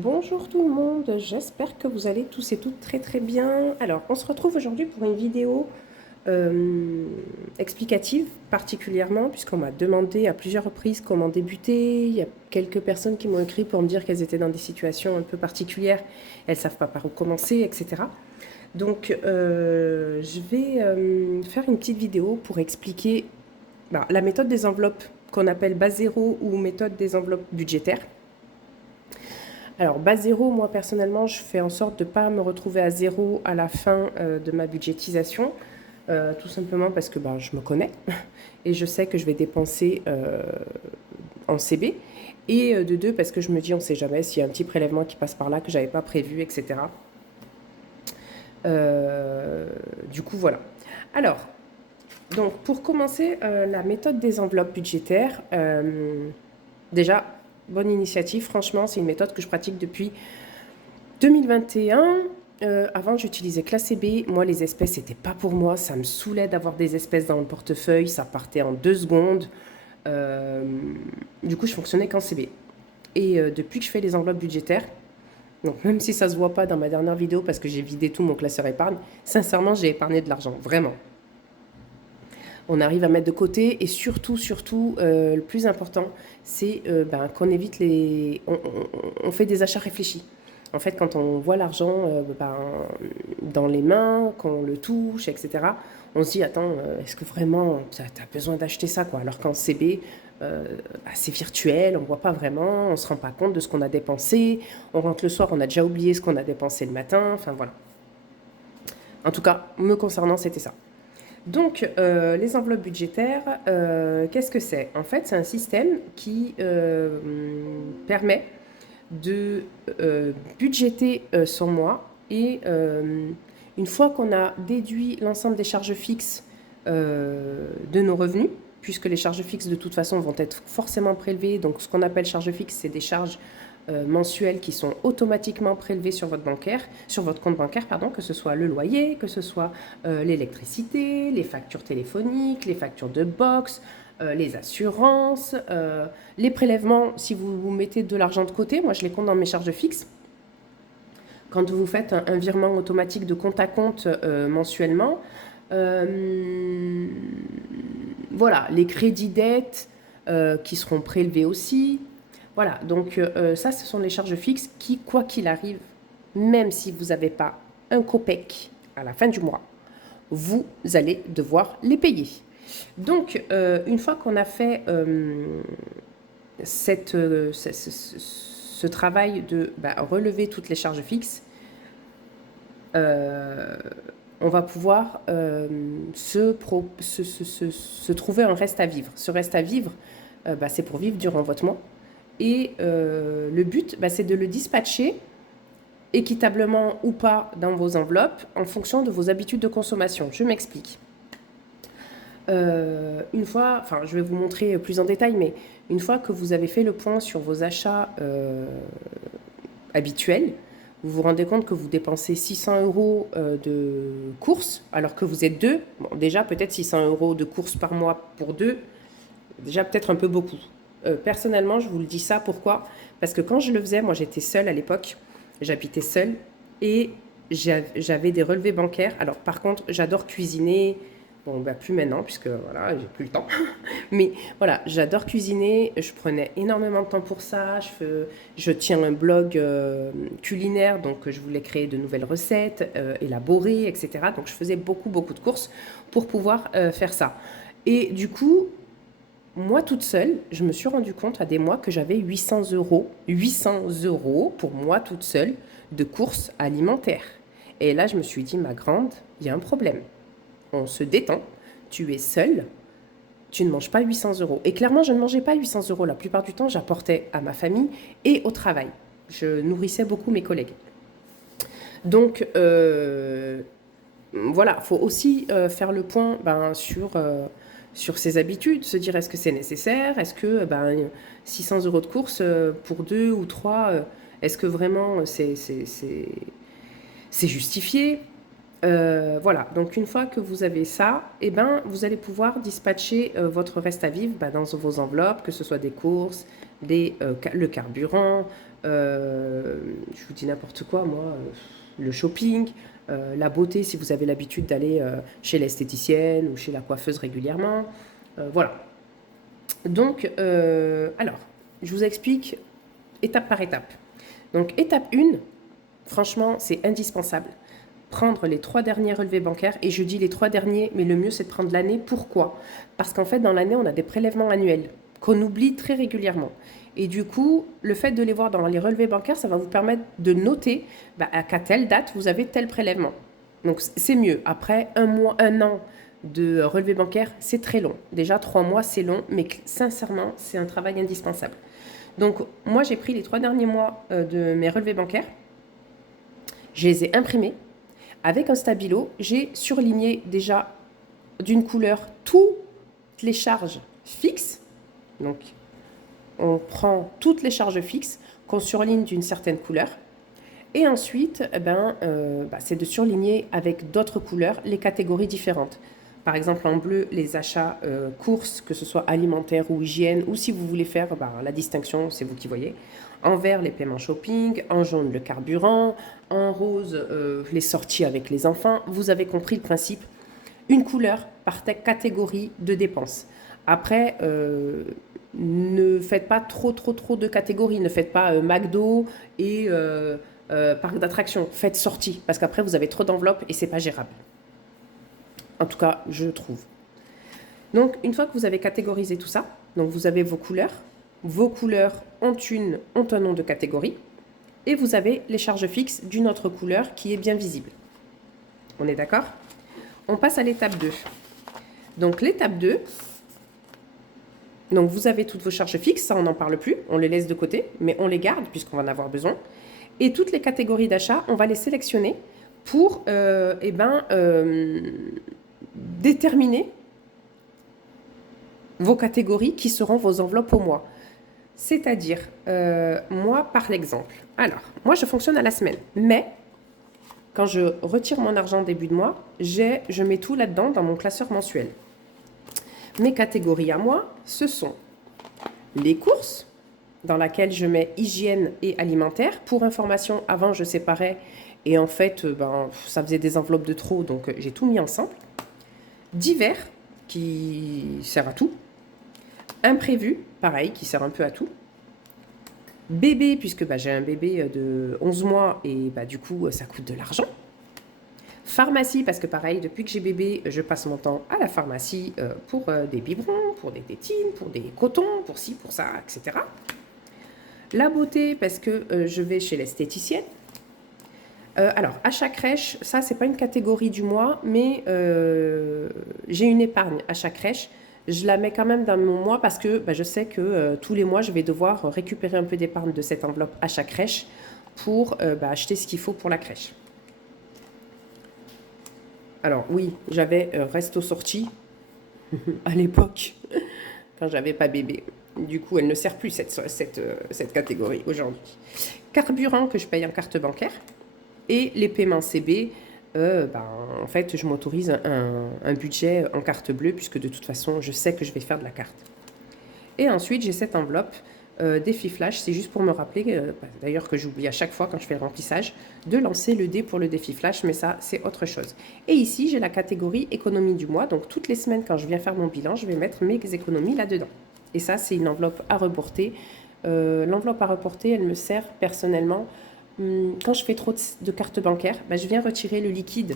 Bonjour tout le monde, j'espère que vous allez tous et toutes très très bien. Alors, on se retrouve aujourd'hui pour une vidéo explicative particulièrement, puisqu'on m'a demandé à plusieurs reprises comment débuter. Il y a quelques personnes qui m'ont écrit pour me dire qu'elles étaient dans des situations un peu particulières, elles ne savent pas par où commencer, etc. Donc, je vais faire une petite vidéo pour expliquer la méthode des enveloppes qu'on appelle base zéro ou méthode des enveloppes budgétaires. Alors, base zéro, moi personnellement, je fais en sorte de ne pas me retrouver à zéro à la fin de ma budgétisation, tout simplement parce que je me connais et je sais que je vais dépenser en CB. Et de deux, parce que je me dis, on ne sait jamais s'il y a un petit prélèvement qui passe par là que je n'avais pas prévu, etc. Du coup, voilà. Alors, donc pour commencer, la méthode des enveloppes budgétaires, déjà, bonne initiative, franchement, c'est une méthode que je pratique depuis 2021. Avant, j'utilisais classe B. Moi, les espèces, c'était pas pour moi. Ça me saoulait d'avoir des espèces dans le portefeuille. Ça partait en 2 secondes. Du coup, je fonctionnais qu'en CB. Et depuis que je fais les enveloppes budgétaires, donc même si ça se voit pas dans ma dernière vidéo parce que j'ai vidé tout mon classeur épargne, sincèrement, j'ai épargné de l'argent, vraiment. On arrive à mettre de côté et surtout, le plus important, c'est qu'on évite les... On fait des achats réfléchis. En fait, quand on voit l'argent dans les mains, qu'on le touche, etc., on se dit, attends, est-ce que vraiment tu as besoin d'acheter ça quoi? Alors qu'en CB, c'est virtuel, on ne voit pas vraiment, on ne se rend pas compte de ce qu'on a dépensé, on rentre le soir, on a déjà oublié ce qu'on a dépensé le matin, enfin voilà. En tout cas, me concernant, c'était ça. Donc, les enveloppes budgétaires, qu'est-ce que c'est? En fait, c'est un système qui permet de budgéter son mois et une fois qu'on a déduit l'ensemble des charges fixes de nos revenus, puisque les charges fixes de toute façon vont être forcément prélevées, donc ce qu'on appelle charges fixes, c'est des charges mensuelles qui sont automatiquement prélevées sur votre compte bancaire, pardon, que ce soit le loyer, que ce soit l'électricité, les factures téléphoniques, les factures de box, les assurances, les prélèvements. Si vous mettez de l'argent de côté, moi je les compte dans mes charges fixes. Quand vous faites un virement automatique de compte à compte mensuellement, voilà, les crédits dettes qui seront prélevés aussi. Voilà, donc ça, ce sont les charges fixes qui, quoi qu'il arrive, même si vous n'avez pas un copec à la fin du mois, vous allez devoir les payer. Donc, une fois qu'on a fait ce travail de relever toutes les charges fixes, on va pouvoir se trouver un reste à vivre. Ce reste à vivre, c'est pour vivre durant votre mois. Et le but, c'est de le dispatcher équitablement ou pas dans vos enveloppes en fonction de vos habitudes de consommation. Je m'explique. Une fois, enfin je vais vous montrer plus en détail, mais une fois que vous avez fait le point sur vos achats habituels, vous vous rendez compte que vous dépensez 600 € de courses alors que vous êtes deux. Bon, déjà peut-être 600 € de courses par mois pour deux, déjà peut-être un peu beaucoup. Personnellement, je vous le dis ça, pourquoi? Parce que quand je le faisais, moi j'étais seule à l'époque, j'habitais seule et j'avais des relevés bancaires. Alors par contre, j'adore cuisiner. Bon, plus maintenant, puisque voilà, j'ai plus le temps. Mais voilà, j'adore cuisiner. Je prenais énormément de temps pour ça. Je tiens un blog culinaire, donc je voulais créer de nouvelles recettes, élaborer, etc. Donc je faisais beaucoup de courses pour pouvoir faire ça. Et du coup, moi toute seule, je me suis rendu compte à des mois que j'avais 800 €, 800 € pour moi toute seule de courses alimentaires. Et là, je me suis dit, ma grande, il y a un problème. On se détend, tu es seule, tu ne manges pas 800 €. Et clairement, je ne mangeais pas 800 €. La plupart du temps, j'apportais à ma famille et au travail. Je nourrissais beaucoup mes collègues. Donc, voilà, il faut aussi faire le point sur ses habitudes, se dire est-ce que c'est nécessaire, est-ce que 600 € de course pour deux ou trois, est-ce que vraiment c'est justifié? Voilà, donc une fois que vous avez ça, vous allez pouvoir dispatcher votre reste à vivre dans vos enveloppes, que ce soit des courses, le carburant, je vous dis n'importe quoi, moi, le shopping, la beauté, si vous avez l'habitude d'aller chez l'esthéticienne ou chez la coiffeuse régulièrement. Voilà. Donc, alors, je vous explique étape par étape. Donc, étape 1, franchement, c'est indispensable. Prendre les 3 derniers relevés bancaires, et je dis les 3 derniers, mais le mieux c'est de prendre l'année. Pourquoi? Parce qu'en fait, dans l'année, on a des prélèvements annuels qu'on oublie très régulièrement. Et du coup, le fait de les voir dans les relevés bancaires, ça va vous permettre de noter qu'à telle date, vous avez tel prélèvement. Donc, c'est mieux. Après un mois, un an de relevé bancaire, c'est très long. Déjà, 3 mois, c'est long, mais sincèrement, c'est un travail indispensable. Donc, moi, j'ai pris les 3 derniers mois de mes relevés bancaires. Je les ai imprimés. Avec un stabilo, j'ai surligné déjà d'une couleur toutes les charges fixes. Donc, on prend toutes les charges fixes qu'on surligne d'une certaine couleur. Et ensuite, c'est de surligner avec d'autres couleurs les catégories différentes. Par exemple, en bleu, les achats courses, que ce soit alimentaire ou hygiène, ou si vous voulez faire la distinction, c'est vous qui voyez. En vert, les paiements shopping, en jaune, le carburant, en rose, les sorties avec les enfants. Vous avez compris le principe. Une couleur par catégorie de dépenses. Après, ne faites pas trop de catégories. Ne faites pas McDo et parc d'attractions. Faites sortie, parce qu'après, vous avez trop d'enveloppes et c'est pas gérable. En tout cas, je trouve. Donc, une fois que vous avez catégorisé tout ça, donc vous avez vos couleurs. Vos couleurs ont un nom de catégorie. Et vous avez les charges fixes d'une autre couleur qui est bien visible. On est d'accord? On passe à l'étape 2. Donc, l'étape 2, donc vous avez toutes vos charges fixes, ça on n'en parle plus, on les laisse de côté, mais on les garde puisqu'on va en avoir besoin. Et toutes les catégories d'achat, on va les sélectionner pour déterminer vos catégories qui seront vos enveloppes au mois. C'est-à-dire, moi par exemple, alors, moi je fonctionne à la semaine, mais quand je retire mon argent début de mois, je mets tout là-dedans dans mon classeur mensuel. Mes catégories à moi, ce sont les courses, dans laquelle je mets hygiène et alimentaire. Pour information, avant je séparais et en fait, ça faisait des enveloppes de trop, donc j'ai tout mis ensemble. Divers, qui sert à tout. Imprévu, pareil, qui sert un peu à tout. Bébé, puisque j'ai un bébé de 11 mois et du coup, ça coûte de l'argent. Pharmacie, parce que pareil, depuis que j'ai bébé, je passe mon temps à la pharmacie pour des biberons, pour des tétines, pour des cotons, pour ci, pour ça, etc. La beauté, parce que je vais chez l'esthéticienne. Alors, achat crèche, ça, c'est pas une catégorie du mois, mais j'ai une épargne achat crèche. Je la mets quand même dans mon mois parce que je sais que tous les mois, je vais devoir récupérer un peu d'épargne de cette enveloppe achat crèche pour acheter ce qu'il faut pour la crèche. Alors oui, j'avais resto sortie à l'époque, quand j'avais pas bébé. Du coup, elle ne sert plus cette catégorie aujourd'hui. Carburant que je paye en carte bancaire et les paiements CB, en fait, je m'autorise un budget en carte bleue puisque de toute façon, je sais que je vais faire de la carte. Et ensuite, j'ai cette enveloppe défi flash. C'est juste pour me rappeler, d'ailleurs que j'oublie à chaque fois quand je fais le remplissage, de lancer le dé pour le défi flash, mais ça, c'est autre chose. Et ici, j'ai la catégorie économie du mois. Donc, toutes les semaines, quand je viens faire mon bilan, je vais mettre mes économies là-dedans. Et ça, c'est une enveloppe à reporter. L'enveloppe à reporter, elle me sert personnellement quand je fais trop de cartes bancaires, je viens retirer le liquide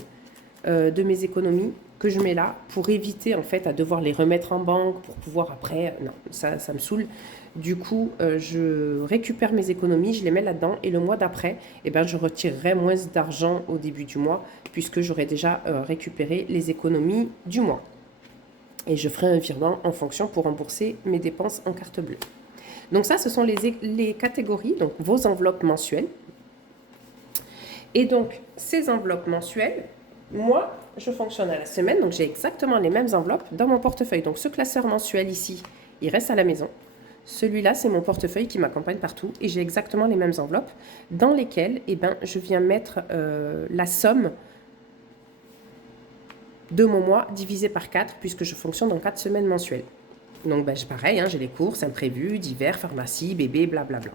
de mes économies que je mets là pour éviter en fait à devoir les remettre en banque pour pouvoir après, non, ça me saoule. Du coup, je récupère mes économies, je les mets là-dedans et le mois d'après, je retirerai moins d'argent au début du mois puisque j'aurai déjà récupéré les économies du mois. Et je ferai un virement en fonction pour rembourser mes dépenses en carte bleue. Donc ça, ce sont les catégories, donc vos enveloppes mensuelles. Et donc, ces enveloppes mensuelles, moi, je fonctionne à la semaine, donc j'ai exactement les mêmes enveloppes dans mon portefeuille. Donc, ce classeur mensuel ici, il reste à la maison. Celui-là, c'est mon portefeuille qui m'accompagne partout et j'ai exactement les mêmes enveloppes dans lesquelles je viens mettre la somme de mon mois divisé par 4 puisque je fonctionne en 4 semaines mensuelles. Donc, pareil, j'ai les courses, imprévus, divers, pharmacie, bébé, blablabla.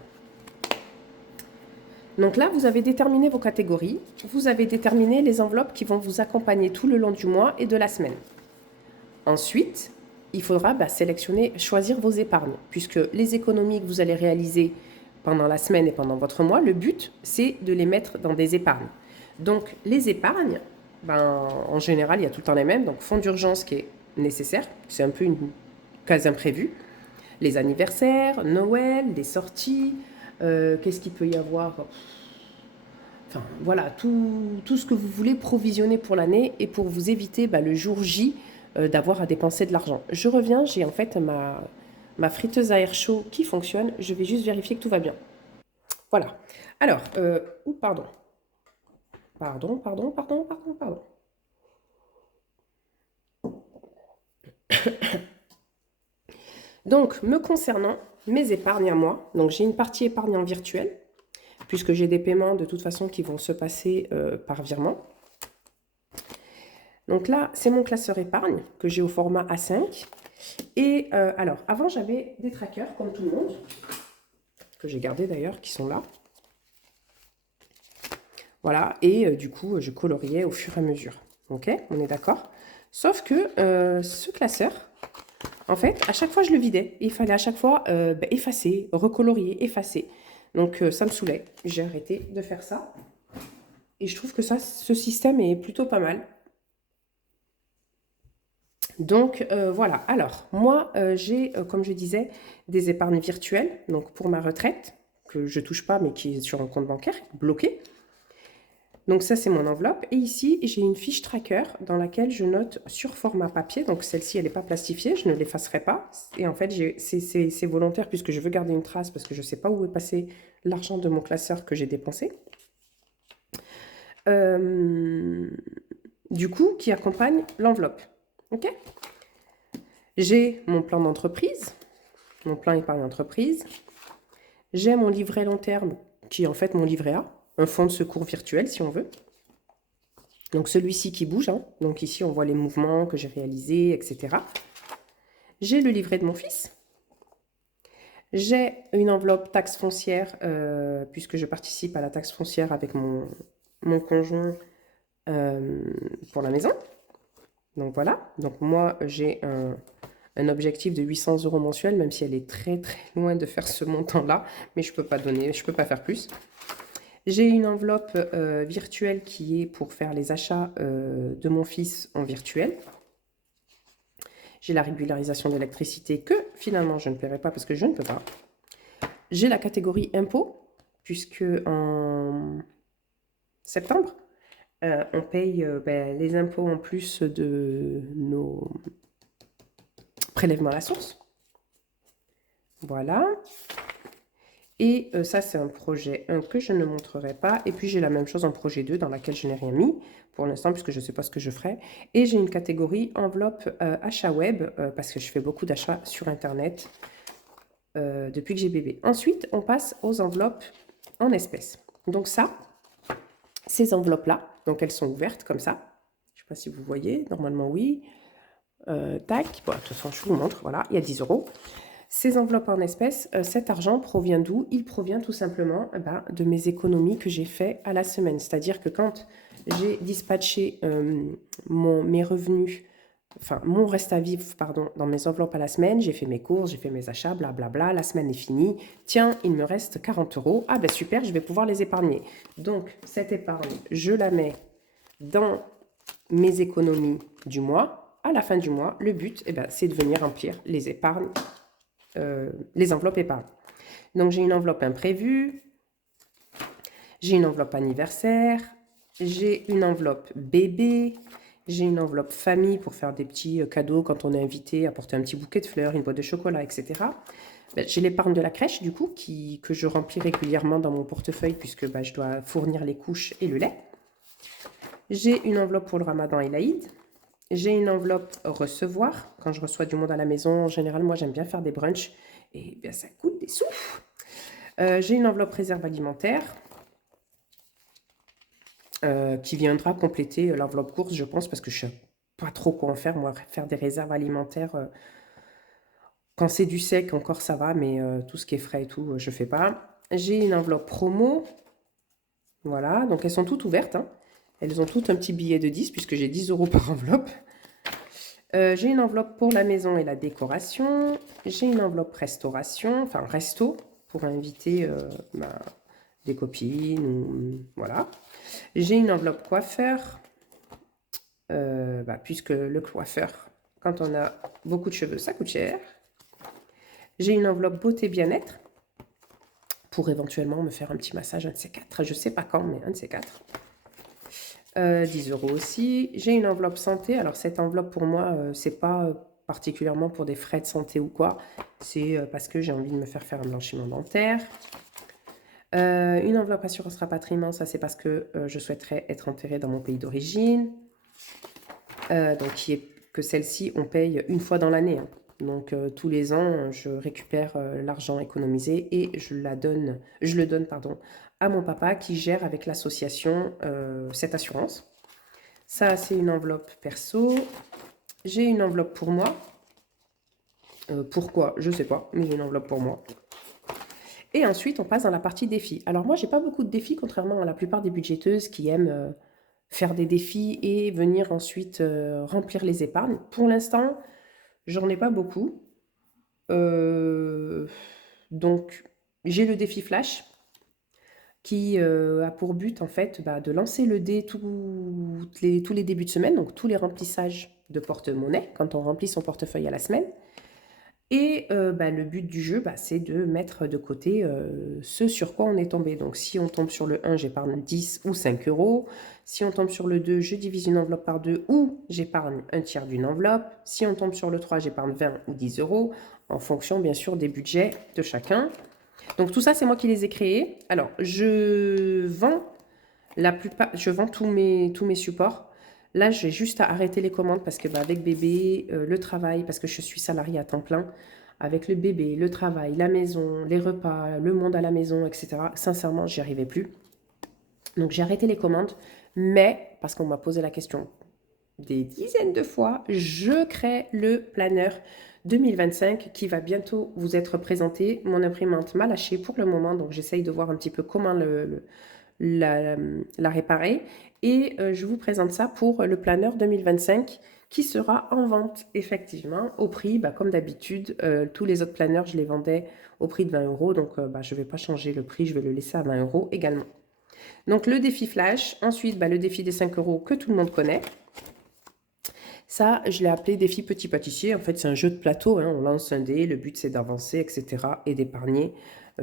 Donc là, vous avez déterminé vos catégories, vous avez déterminé les enveloppes qui vont vous accompagner tout le long du mois et de la semaine. Ensuite, il faudra sélectionner, choisir vos épargnes, puisque les économies que vous allez réaliser pendant la semaine et pendant votre mois, le but, c'est de les mettre dans des épargnes. Donc, les épargnes, en général, il y a tout le temps les mêmes. Donc, fonds d'urgence qui est nécessaire, c'est un peu une case imprévue. Les anniversaires, Noël, les sorties, qu'est-ce qu'il peut y avoir? Enfin, voilà, tout ce que vous voulez provisionner pour l'année et pour vous éviter le jour J d'avoir à dépenser de l'argent. Je reviens, j'ai en fait ma friteuse à air chaud qui fonctionne. Je vais juste vérifier que tout va bien. Voilà. Alors, pardon. Pardon. Donc, me concernant, mes épargnes à moi, donc j'ai une partie épargne en virtuel, puisque j'ai des paiements de toute façon qui vont se passer par virement. Donc là, c'est mon classeur épargne que j'ai au format A5. Et alors, avant, j'avais des trackers, comme tout le monde, que j'ai gardés d'ailleurs, qui sont là. Voilà, et du coup, je coloriais au fur et à mesure. Ok, on est d'accord? Sauf que ce classeur, en fait, à chaque fois, je le vidais. Il fallait à chaque fois effacer, recolorier, effacer. Donc, ça me saoulait. J'ai arrêté de faire ça. Et je trouve que ce système est plutôt pas mal. Donc, voilà. Alors, moi, j'ai, comme je disais, des épargnes virtuelles. Donc, pour ma retraite, que je ne touche pas, mais qui est sur un compte bancaire, bloqué. Donc ça, c'est mon enveloppe. Et ici, j'ai une fiche tracker dans laquelle je note sur format papier. Donc celle-ci, elle n'est pas plastifiée, je ne l'effacerai pas. Et en fait, c'est volontaire puisque je veux garder une trace parce que je ne sais pas où est passé l'argent de mon classeur que j'ai dépensé. Du coup, qui accompagne l'enveloppe. Ok ? J'ai mon plan d'entreprise, mon plan épargne entreprise. J'ai mon livret long terme, qui est en fait mon livret A, un fonds de secours virtuel si on veut. Donc celui-ci qui bouge, hein. Donc ici on voit les mouvements que j'ai réalisés, etc. J'ai le livret de mon fils. J'ai une enveloppe taxe foncière, puisque je participe à la taxe foncière avec mon conjoint pour la maison. Donc voilà, donc moi j'ai un objectif de 800 € mensuels, même si elle est très très loin de faire ce montant-là, mais je ne peux pas donner, je ne peux pas faire plus. J'ai une enveloppe virtuelle qui est pour faire les achats de mon fils en virtuel. J'ai la régularisation d'électricité que finalement je ne paierai pas parce que je ne peux pas. J'ai la catégorie impôts, puisque en septembre, on paye les impôts en plus de nos prélèvements à la source. Voilà. Et ça, c'est un projet 1 que je ne montrerai pas. Et puis, j'ai la même chose en projet 2 dans laquelle je n'ai rien mis pour l'instant puisque je ne sais pas ce que je ferai. Et j'ai une catégorie enveloppe achat web parce que je fais beaucoup d'achats sur Internet depuis que j'ai bébé. Ensuite, on passe aux enveloppes en espèces. Donc ça, ces enveloppes-là, donc elles sont ouvertes comme ça. Je ne sais pas si vous voyez, normalement oui. Tac, bon, de toute façon, je vous montre, voilà, il y a 10 €. Ces enveloppes en espèces, cet argent provient d'où? Il provient tout simplement de mes économies que j'ai fait à la semaine. C'est-à-dire que quand j'ai dispatché mes revenus, enfin mon reste à vivre, pardon, dans mes enveloppes à la semaine, j'ai fait mes courses, j'ai fait mes achats, blablabla, la semaine est finie. Tiens, il me reste 40 €. Ah ben super, je vais pouvoir les épargner. Donc cette épargne, je la mets dans mes économies du mois. À la fin du mois, le but, c'est de venir remplir les épargnes. Les enveloppes épargne. Donc j'ai une enveloppe imprévue, j'ai une enveloppe anniversaire, j'ai une enveloppe bébé, j'ai une enveloppe famille pour faire des petits cadeaux quand on est invité, apporter un petit bouquet de fleurs, une boîte de chocolat, etc. J'ai l'épargne de la crèche du coup que je remplis régulièrement dans mon portefeuille puisque je dois fournir les couches et le lait. J'ai une enveloppe pour le Ramadan et l'Aïd. J'ai une enveloppe recevoir. Quand je reçois du monde à la maison, en général, moi, j'aime bien faire des brunchs. Et bien, ça coûte des sous. J'ai une enveloppe réserve alimentaire qui viendra compléter l'enveloppe course, je pense, parce que je ne sais pas trop quoi en faire. Moi, faire des réserves alimentaires, quand c'est du sec, encore ça va, mais tout ce qui est frais et tout, je ne fais pas. J'ai une enveloppe promo. Voilà, donc elles sont toutes ouvertes, hein. Elles ont toutes un petit billet de 10 puisque j'ai 10 € par enveloppe. J'ai une enveloppe pour la maison et la décoration. J'ai une enveloppe restauration, enfin resto, pour inviter des copines, ou, voilà. J'ai une enveloppe coiffeur, puisque le coiffeur, quand on a beaucoup de cheveux, ça coûte cher. J'ai une enveloppe beauté bien-être, pour éventuellement me faire un petit massage, un de ces quatre. Je ne sais pas quand, mais un de ces quatre. 10 € aussi. J'ai une enveloppe santé. Alors, cette enveloppe, pour moi, c'est pas particulièrement pour des frais de santé ou quoi. C'est parce que j'ai envie de me faire un blanchiment dentaire. Une enveloppe assurance rapatriement, ça c'est parce que je souhaiterais être enterrée dans mon pays d'origine. Donc, que celle-ci, on paye une fois dans l'année, hein. Donc, tous les ans, je récupère l'argent économisé et je le donne, pardon, à mon papa qui gère avec l'association cette assurance. Ça, c'est une enveloppe perso. J'ai une enveloppe pour moi. Pourquoi? Je sais pas, mais j'ai une enveloppe pour moi. Et ensuite, on passe dans la partie défis. Alors moi, j'ai pas beaucoup de défis, contrairement à la plupart des budgéteuses qui aiment faire des défis et venir ensuite remplir les épargnes. Pour l'instant, j'en ai pas beaucoup. Donc, j'ai le défi Flash qui a pour but en fait de lancer le dé tous les débuts de semaine, donc tous les remplissages de porte-monnaie, quand on remplit son portefeuille à la semaine. Et le but du jeu, c'est de mettre de côté ce sur quoi on est tombé. Donc si on tombe sur le 1, j'épargne 10 ou 5 €. Si on tombe sur le 2, je divise une enveloppe par 2 ou j'épargne un tiers d'une enveloppe. Si on tombe sur le 3, j'épargne 20 ou 10 €, en fonction bien sûr des budgets de chacun. Donc tout ça, c'est moi qui les ai créés. Alors, je vends tous mes supports. Là, j'ai juste à arrêter les commandes parce que avec bébé, le travail, parce que je suis salariée à temps plein, avec le bébé, le travail, la maison, les repas, le monde à la maison, etc. Sincèrement, j'y arrivais plus. Donc j'ai arrêté les commandes, mais parce qu'on m'a posé la question des dizaines de fois, je crée le planner 2025 qui va bientôt vous être présenté. Mon imprimante m'a lâché pour le moment, donc j'essaye de voir un petit peu comment la réparer. Et je vous présente ça pour le planner 2025 qui sera en vente effectivement au prix, comme d'habitude. Tous les autres planners, je les vendais au prix de 20 €, donc je ne vais pas changer le prix, je vais le laisser à 20 € également. Donc le défi flash, ensuite le défi des 5 € que tout le monde connaît. Ça, je l'ai appelé défi petit pâtissier. En fait, c'est un jeu de plateau, hein. On lance un dé, le but c'est d'avancer, etc. et d'épargner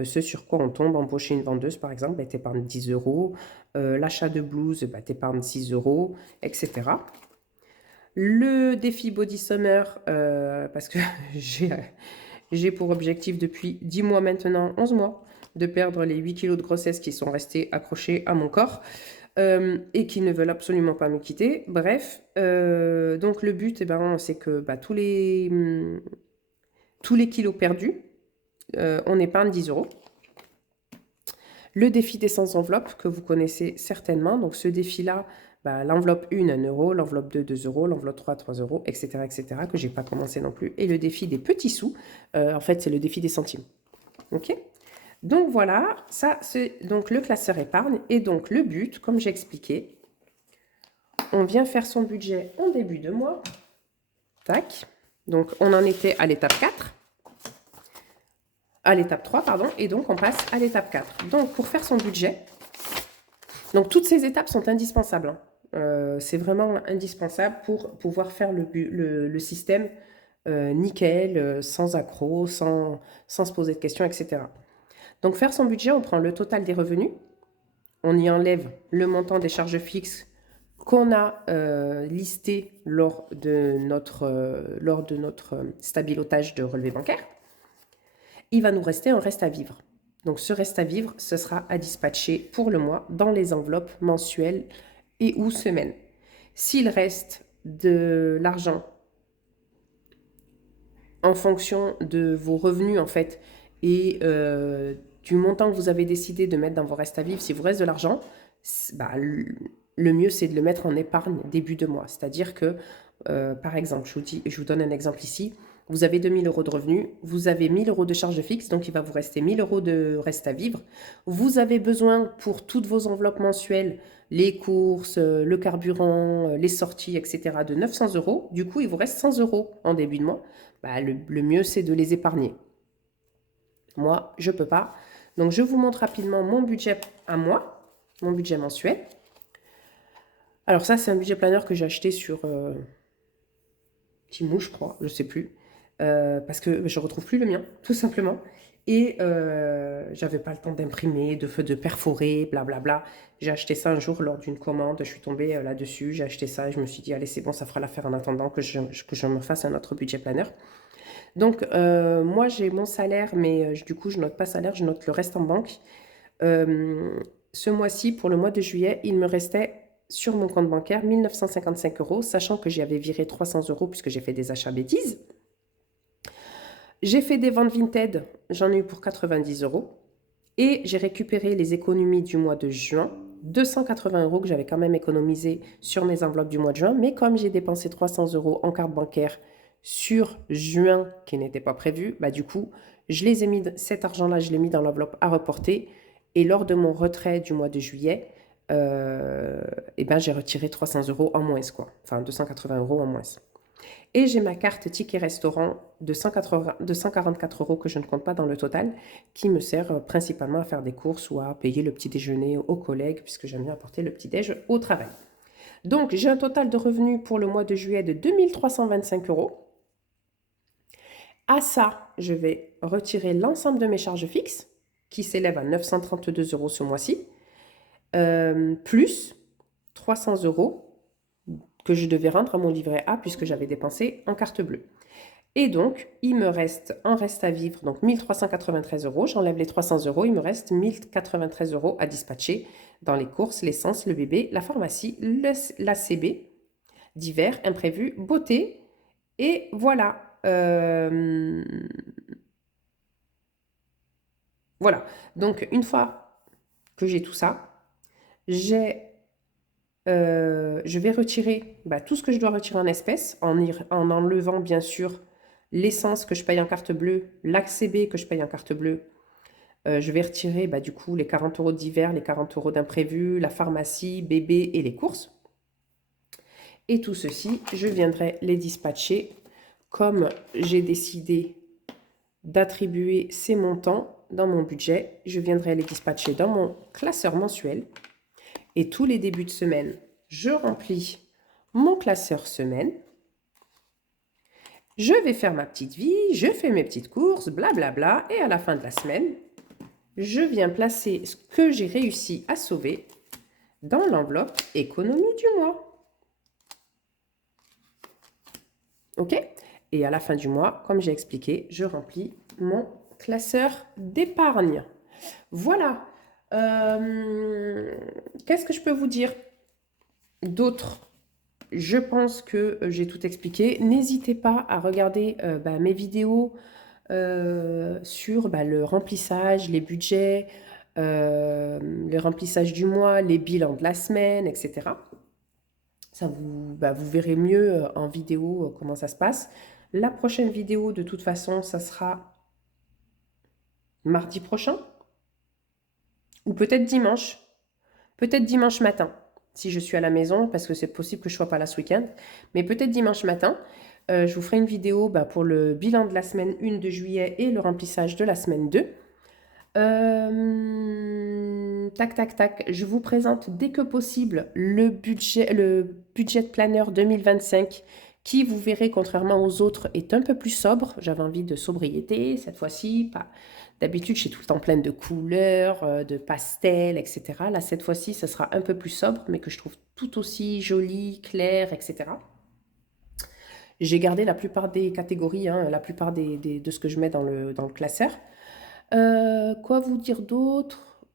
ce sur quoi on tombe. Embaucher une vendeuse, par exemple, t'épargnes 10 €. L'achat de blouse, t'épargnes 6 €, etc. Le défi Body Summer, parce que j'ai pour objectif depuis 10 mois maintenant, 11 mois, de perdre les 8 kilos de grossesse qui sont restés accrochés à mon corps. Et qui ne veulent absolument pas me quitter. Bref, donc le but, c'est que tous les kilos perdus, on épargne 10 €. Le défi des 100 enveloppes, que vous connaissez certainement. Donc ce défi-là, l'enveloppe 1, 1 €, l'enveloppe 2, 2 €, l'enveloppe 3, 3 €, etc., etc., que j'ai pas commencé non plus. Et le défi des petits sous, en fait, c'est le défi des centimes. OK? Donc voilà, ça c'est donc le classeur épargne. Et donc le but, comme j'ai expliqué, on vient faire son budget en début de mois. Tac. Donc on en était à l'étape 4. À l'étape 3, pardon. Et donc on passe à l'étape 4. Donc pour faire son budget, donc toutes ces étapes sont indispensables, hein. C'est vraiment indispensable pour pouvoir faire le système nickel, sans accroc, sans se poser de questions, etc. Donc faire son budget, on prend le total des revenus, on y enlève le montant des charges fixes qu'on a listé lors de notre stabilotage de relevé bancaire. Il va nous rester un reste à vivre. Donc ce reste à vivre, ce sera à dispatcher pour le mois dans les enveloppes mensuelles et ou semaines. S'il reste de l'argent en fonction de vos revenus en fait et du montant que vous avez décidé de mettre dans vos restes à vivre, si vous reste de l'argent, le mieux c'est de le mettre en épargne début de mois. C'est-à-dire que, par exemple, je vous donne un exemple ici, Vous avez 2000 euros de revenus, vous avez 1000 euros de charges fixes, donc il va vous rester 1000 euros de reste à vivre. Vous avez besoin pour toutes vos enveloppes mensuelles, les courses, le carburant, les sorties, etc., de 900 euros. Du coup, il vous reste 100 euros en début de mois. Bah, le mieux, c'est de les épargner. Moi, je ne peux pas. Donc, je vous montre rapidement mon budget à moi, mon budget mensuel. Alors ça, c'est un budget planner que j'ai acheté sur Temu, je crois, je ne sais plus. Parce que je ne retrouve plus le mien, tout simplement. Et j'avais pas le temps d'imprimer, de perforer, blablabla. J'ai acheté ça un jour lors d'une commande, je suis tombée là-dessus, j'ai acheté ça et je me suis dit, allez, c'est bon, ça fera l'affaire en attendant que je me fasse un autre budget planner. Donc, moi, j'ai mon salaire, mais du coup, je note pas salaire, je note le reste en banque. Ce mois-ci, pour le mois de juillet, il me restait sur mon compte bancaire 1955 euros, sachant que j'y avais viré 300 euros puisque j'ai fait des achats bêtises. J'ai fait des ventes Vinted, j'en ai eu pour 90 euros. Et j'ai récupéré les économies du mois de juin, 280 euros que j'avais quand même économisé sur mes enveloppes du mois de juin. Mais comme j'ai dépensé 300 euros en carte bancaire sur juin qui n'était pas prévu, bah du coup, je les ai mis, cet argent-là, je l'ai mis dans l'enveloppe à reporter. Et lors de mon retrait du mois de juillet, ben, j'ai retiré 300 euros en moins, quoi. Enfin, 280 euros en moins. Et j'ai ma carte ticket restaurant de 144 euros que je ne compte pas dans le total, qui me sert principalement à faire des courses ou à payer le petit déjeuner aux collègues, puisque j'aime bien apporter le petit déj au travail. Donc, j'ai un total de revenus pour le mois de juillet de 2325 euros. À ça, je vais retirer l'ensemble de mes charges fixes, qui s'élèvent à 932 euros ce mois-ci, plus 300 euros que je devais rendre à mon livret A puisque j'avais dépensé en carte bleue. Et donc, il me reste un reste à vivre, donc 1393 euros. J'enlève les 300 euros, il me reste 1093 euros à dispatcher dans les courses, l'essence, le bébé, la pharmacie, l'ACB, divers, imprévus, beauté. Et voilà. Voilà. Donc, une fois que j'ai tout ça, je vais retirer tout ce que je dois retirer en espèces, en enlevant bien sûr l'essence que je paye en carte bleue, l'ACB que je paye en carte bleue. Je vais retirer du coup les 40 euros d'hiver, les 40 euros d'imprévu, la pharmacie, bébé et les courses. Et tout ceci, je viendrai les dispatcher comme j'ai décidé d'attribuer ces montants dans mon budget. Je viendrai les dispatcher dans mon classeur mensuel. Et tous les débuts de semaine, je remplis mon classeur semaine. Je vais faire ma petite vie, je fais mes petites courses, blablabla. Et à la fin de la semaine, je viens placer ce que j'ai réussi à sauver dans l'enveloppe économie du mois. OK? Et à la fin du mois, comme j'ai expliqué, je remplis mon classeur d'épargne. Voilà. Qu'est-ce que je peux vous dire d'autre? Je pense que j'ai tout expliqué. N'hésitez pas à regarder mes vidéos sur le remplissage, les budgets, le remplissage du mois, les bilans de la semaine, etc. Ça vous verrez mieux en vidéo comment ça se passe. La prochaine vidéo, de toute façon, ça sera mardi prochain ou peut-être dimanche. Peut-être dimanche matin, si je suis à la maison, parce que c'est possible que je ne sois pas là ce week-end. Mais peut-être dimanche matin, je vous ferai une vidéo pour le bilan de la semaine 1 de juillet et le remplissage de la semaine 2. Tac, tac, tac. Je vous présente dès que possible le budget planner 2025 qui, vous verrez, contrairement aux autres, est un peu plus sobre. J'avais envie de sobriété cette fois-ci. D'habitude, je suis tout le temps pleine de couleurs, de pastels, etc. Là, cette fois-ci, ça sera un peu plus sobre, mais que je trouve tout aussi joli, clair, etc. J'ai gardé la plupart des catégories, la plupart de ce que je mets dans le classeur. Quoi vous dire d'autre?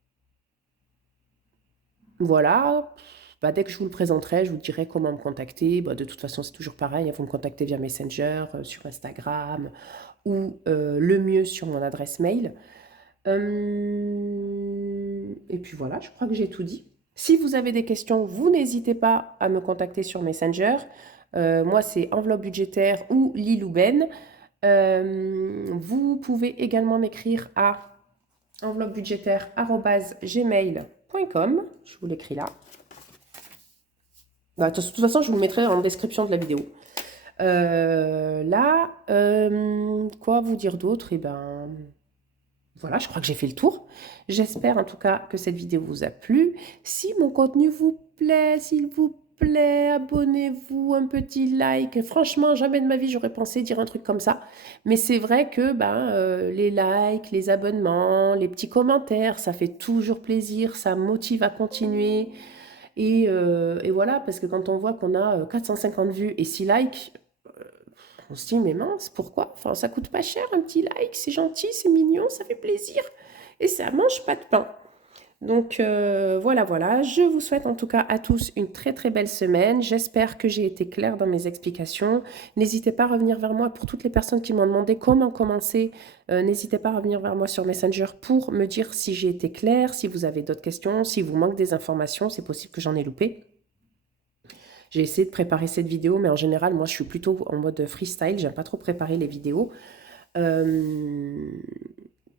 Voilà. Dès que je vous le présenterai, je vous dirai comment me contacter. De toute façon, c'est toujours pareil. Vous me contactez via Messenger, sur Instagram ou le mieux sur mon adresse mail. Et puis voilà, je crois que j'ai tout dit. Si vous avez des questions, vous n'hésitez pas à me contacter sur Messenger. Moi, c'est enveloppe budgétaire ou Lilouben. Vous pouvez également m'écrire à enveloppebudgétaire@gmail.com. Je vous l'écris là. Bah, de toute façon, je vous le mettrai en description de la vidéo. Quoi vous dire d'autre? Eh ben, voilà, je crois que j'ai fait le tour. J'espère en tout cas que cette vidéo vous a plu. Si mon contenu vous plaît, s'il vous plaît, abonnez-vous, un petit like. Franchement, jamais de ma vie j'aurais pensé dire un truc comme ça. Mais c'est vrai que les likes, les abonnements, les petits commentaires, ça fait toujours plaisir, ça motive à continuer. Et voilà, parce que quand on voit qu'on a 450 vues et 6 likes, on se dit, mais mince, pourquoi? Enfin, ça coûte pas cher, un petit like, c'est gentil, c'est mignon, ça fait plaisir. Et ça mange pas de pain. Donc voilà, voilà. Je vous souhaite en tout cas à tous une très très belle semaine. J'espère que j'ai été claire dans mes explications. N'hésitez pas à revenir vers moi pour toutes les personnes qui m'ont demandé comment commencer. N'hésitez pas à revenir vers moi sur Messenger pour me dire si j'ai été claire, si vous avez d'autres questions, si vous manque des informations. C'est possible que j'en ai loupé. J'ai essayé de préparer cette vidéo, mais en général, moi, je suis plutôt en mode freestyle. J'aime pas trop préparer les vidéos. Euh,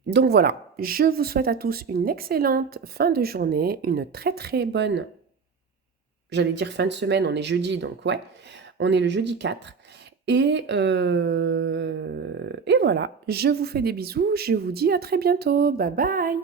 Donc voilà, je vous souhaite à tous une excellente fin de journée, une très très bonne, j'allais dire fin de semaine, on est jeudi, donc ouais, on est le jeudi 4. Et voilà, je vous fais des bisous, je vous dis à très bientôt, bye bye.